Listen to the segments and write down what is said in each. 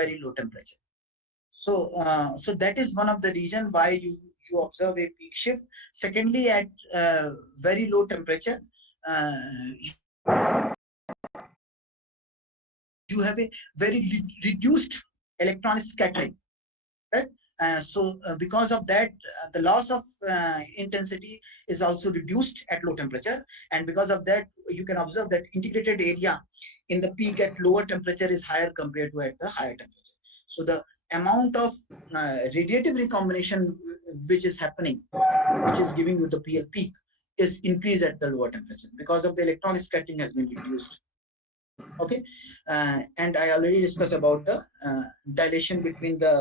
very low temperature. So so that is one of the reason why you observe a peak shift. Secondly, at very low temperature, you have a very reduced electron scattering, right? Because of that, the loss of intensity is also reduced at low temperature, and because of that, you can observe that integrated area in the peak at lower temperature is higher compared to at the higher temperature. So the amount of radiative recombination which is happening, which is giving you the PL peak, is increased at the lower temperature because of the electron scattering has been reduced. Okay, and I already discussed about the dilation between the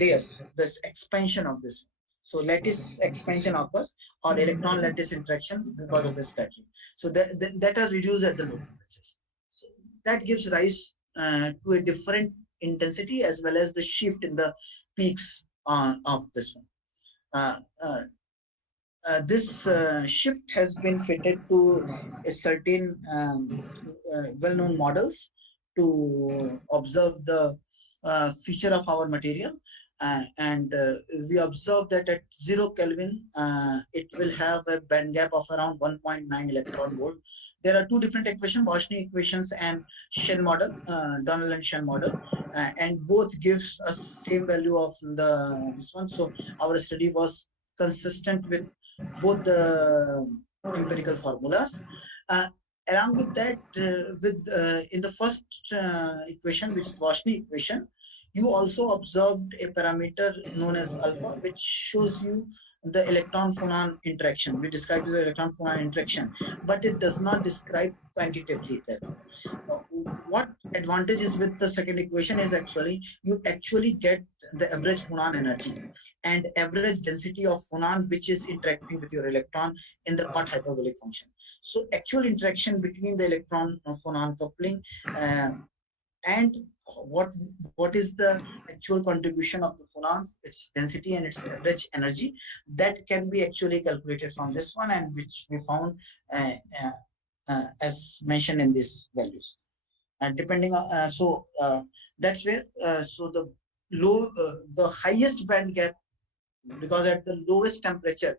layers, this expansion of this. So lattice expansion occurs, or electron lattice interaction because of the scattering. So that are reduced at the low temperatures. So that gives rise to a different intensity as well as the shift in the peaks of this one. This shift has been fitted to a certain well-known models to observe the feature of our material, and we observe that at 0 Kelvin it will have a band gap of around 1.9 electron volt. There are two different equations, Boschni equations and Shell model, Donald and Shell model, and both gives us same value of the this one. So our study was consistent with both the empirical formulas. Uh, Along with that, in the first equation, which is Boschni equation, you also observed a parameter known as alpha, which shows you the electron phonon interaction. We described the electron phonon interaction, but it does not describe quantitatively that. What advantage is with the second equation is actually you actually get the average phonon energy and average density of phonon which is interacting with your electron in the Cot hyperbolic function. So actual interaction between the electron phonon coupling and what is the actual contribution of the phonon, its density and its average energy, that can be actually calculated from this one, and which we found as mentioned in these values. And depending on that's where so the highest band gap, because at the lowest temperature